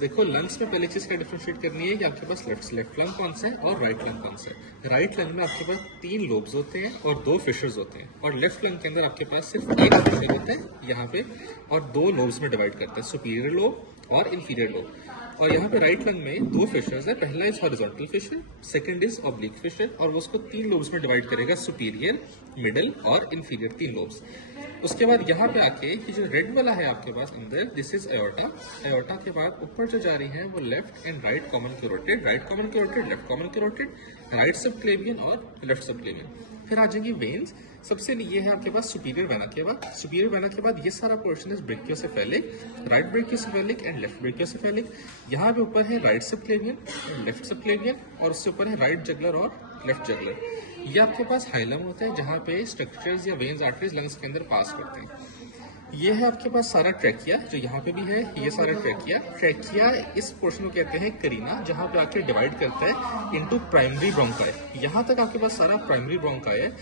देखो लंग्स में पहली चीज क्या डिफरेंशिएट करनी है कि आपके पास लेफ्ट लंग कौन सा है और राइट लंग कौन सा है। राइट लंग में आपके पास 3 लोब्स होते हैं और 2 फिशर्स होते हैं, और लेफ्ट लंग के अंदर आपके पास सिर्फ एक फिशर होता है यहाँ पे, और 2 लोब्स में डिवाइड करता है, सुपीरियर लोब और इंफीरियर लोब। और यहाँ पे राइट लंग में 2 फिशर्स है, पहला is horizontal fissure, second is oblique fissure, और वो उसको 3 लोब्स में डिवाइड करेगा, सुपीरियर, मिडिल और इंफीरियर, 3 लोब्स। उसके बाद यहाँ पे आके कि जो रेड वाला है आपके पास अंदर, दिस इज एओर्टा। एओर्टा के बाद ऊपर जो जा रही है वो left and right common carotid, right common carotid, left common carotid, right subclavian और लेफ्ट सबक्लेवियन। फिर आ जाएंगी वेन्स। सबसे ये है आपके पास सुपीरियर वेना के बाद, सुपीरियर वेना के बाद ये सारा portion is brachiocephalic, right brachiocephalic and left brachiocephalic. यहाँ पे ऊपर है राइट सबक्लेवियन, लेफ्ट सबक्लेवियन, और उससे ऊपर है राइट जगलर और लेफ्ट जगलर। ये आपके पास हाइलम होता है जहाँ पे स्ट्रक्चर्स या वेन्स आर्टरीज लंग्स के अंदर पास करते हैं। ये है आपके पास सारा ट्रैकिया जो यहाँ पे भी है, ये सारा ट्रैकिया। ट्रैकिया इस पोर्शन को कहते हैं करीना, जहाँ पे आके डिवाइड करता है इनटू प्राइमरी ब्रोंकाई। यहाँ तक आपके पास सारा प्राइमरी ब्रोंकाई है,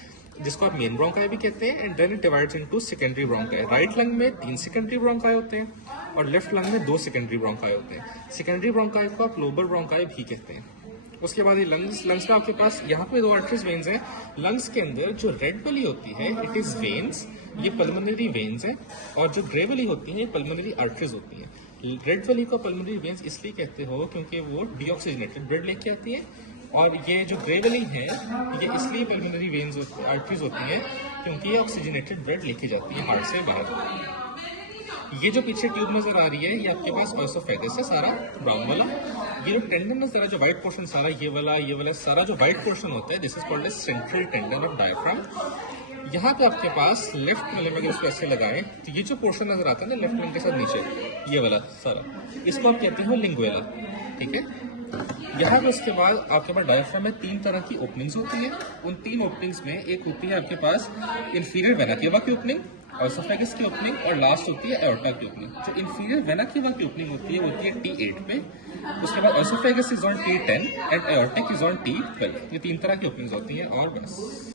जिसको आप मेन ब्रोंकाई भी कहते हैं, and then it divides into secondary bronchi. Right lung में 3 सेकेंडरी ब्रोंकाई होते हैं और लेफ्ट लंग में 2 सेकेंडरी ब्रोंकाई होते हैं। सेकेंडरी ब्रोंकाई को आप लोबर ब्रोंकाई भी कहते हैं। उसके बाद ये लंग्स में आपके पास यहाँ पे 2 आर्टरीज वेन्स हैं। लंग्स के अंदर जो रेड वाली होती है इट इज वेन्स, ये पल्मोनरी वेन्स हैं, और जो ग्रे वाली होती है ये पल्मोनरी आर्टरीज होती हैं। रेड वाली को पल्मोनरी वेन्स इसलिए कहते हो क्योंकि वो डीऑक्सीजनेटेड ब्लड लेके आती है, और ये जो ग्रे वाली है ये इसलिए पल्मोनरी वेन्स आर्टरीज होती है क्योंकि ये ऑक्सीजनेटेड ब्लड लेके जाती है हार्ट से बाहर। ये जो पीछे ट्यूब नजर आ रही है ये आपके पास ओएसोफेगस है सारा, ब्राउन वाला। ये जो टेंडन नजर आ, जो व्हाइट पोर्शन सारा ये वाला सारा जो व्हाइट पोर्शन होता है, this is called as central tendon of diaphragm. यहाँ पे आपके पास लेफ्ट वाले में इसको ऐसे लगाएं तो ये जो पोर्शन नजर आता है ना लेफ्ट लंग के साथ नीचे, ये वाला सारा, इसको आप कहते हैं लिंगुएला, ठीक है। यहाँ पे उसके बाद आपके पास डायफ्राम में 3 तरह की ओपनिंग्स होती है। उन 3 ओपनिंग्स में एक होती है आपके पास इंफीरियर वेना केवा की ओपनिंग, ओएसोफेगस की ओपनिंग, और लास्ट होती है एओर्टा की ओपनिंग। जो इंफीरियर वेना केवा की ओपनिंग होती है T8 पे, उसके बाद ओएसोफेगस is on T10 and aortic is on T12। ये 3 तरह की ओपनिंग्स होती हैं और बस।